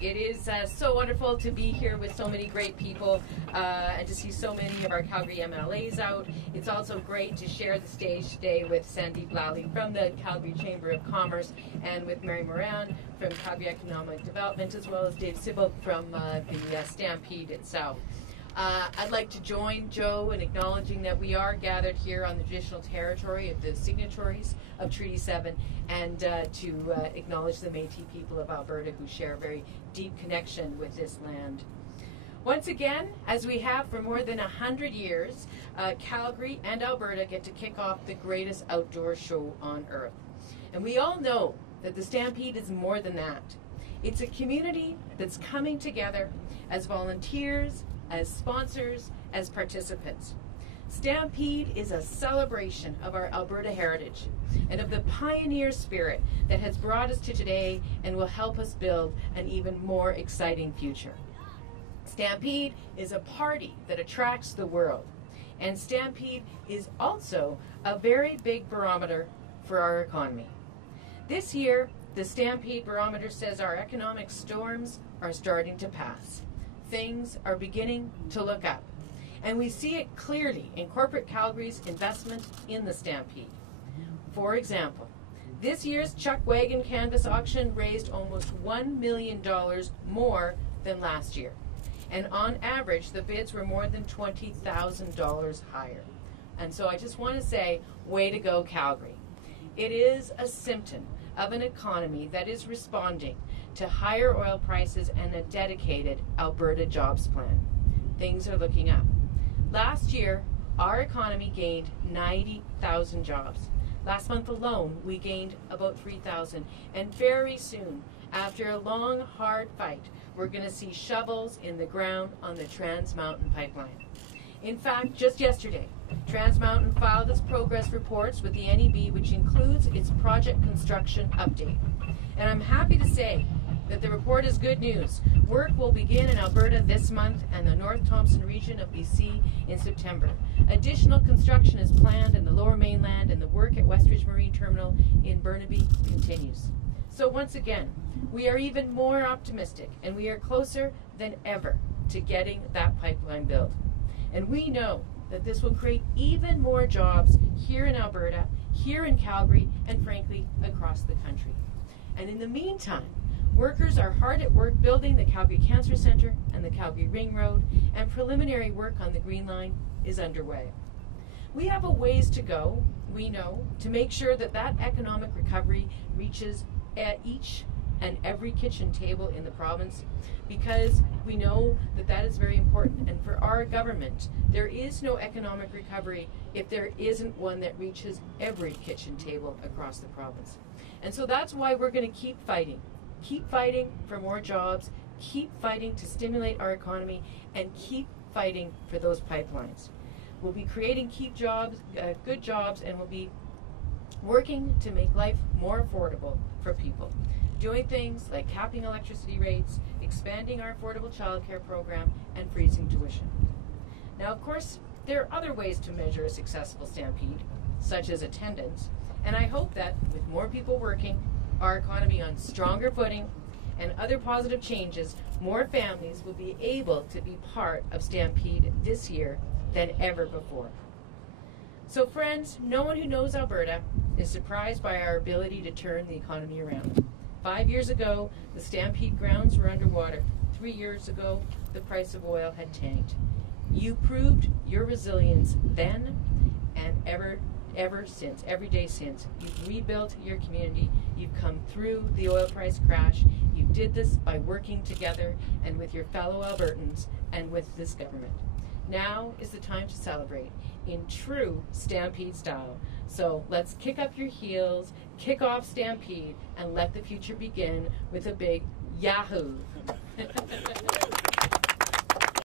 It is so wonderful to be here with so many great people and to see so many of our Calgary MLAs out. It's also great to share the stage today with Sandeep Lally from the Calgary Chamber of Commerce and with Mary Moran from Calgary Economic Development, as well as Dave Sybil from the Stampede itself. I'd like to join Joe in acknowledging that we are gathered here on the traditional territory of the signatories of Treaty 7 and to acknowledge the Métis people of Alberta who share a very deep connection with this land. Once again, as we have for more than 100 years, Calgary and Alberta get to kick off the greatest outdoor show on earth. And we all know that the Stampede is more than that. It's a community that's coming together as volunteers, as sponsors, as participants. Stampede is a celebration of our Alberta heritage and of the pioneer spirit that has brought us to today and will help us build an even more exciting future. Stampede is a party that attracts the world, and Stampede is also a very big barometer for our economy. This year, the Stampede barometer says our economic storms are starting to pass. Things are beginning to look up, and we see it clearly in corporate Calgary's investment in the Stampede. For example, this year's Chuck Wagon Canvas auction raised almost $1 million more than last year, and on average the bids were more than $20,000 higher. And so I just want to say, way to go, Calgary. It is a symptom of an economy that is responding to higher oil prices and a dedicated Alberta jobs plan. Things are looking up. Last year, our economy gained 90,000 jobs. Last month alone, we gained about 3,000. And very soon, after a long, hard fight, we're going to see shovels in the ground on the Trans Mountain pipeline. In fact, just yesterday, Trans Mountain filed its progress reports with the NEB, which includes its project construction update. And I'm happy to say that the report is good news. Work will begin in Alberta this month and the North Thompson region of BC in September. Additional construction is planned in the Lower Mainland, and the work at Westridge Marine Terminal in Burnaby continues. So once again, we are even more optimistic, and we are closer than ever to getting that pipeline built. And we know that this will create even more jobs here in Alberta, here in Calgary, and frankly, across the country. And in the meantime, workers are hard at work building the Calgary Cancer Centre and the Calgary Ring Road, and preliminary work on the Green Line is underway. We have a ways to go, we know, to make sure that that economic recovery reaches at each and every kitchen table in the province, because we know that that is very important. And for our government, there is no economic recovery if there isn't one that reaches every kitchen table across the province. And so that's why we're going to keep fighting for more jobs, keep fighting to stimulate our economy, and keep fighting for those pipelines. We'll be creating good jobs, and we'll be working to make life more affordable for people. Doing things like capping electricity rates, expanding our affordable childcare program, and freezing tuition. Now, of course, there are other ways to measure a successful Stampede, such as attendance, and I hope that with more people working, our economy on stronger footing, and other positive changes, more families will be able to be part of Stampede this year than ever before. So friends, no one who knows Alberta is surprised by our ability to turn the economy around. 5 years ago, the Stampede grounds were underwater. 3 years ago, the price of oil had tanked. You proved your resilience then and ever since, every day since. You've rebuilt your community. You've come through the oil price crash. You did this by working together and with your fellow Albertans and with this government. Now is the time to celebrate in true Stampede style. So let's kick up your heels, kick off Stampede, and let the future begin with a big Yahoo!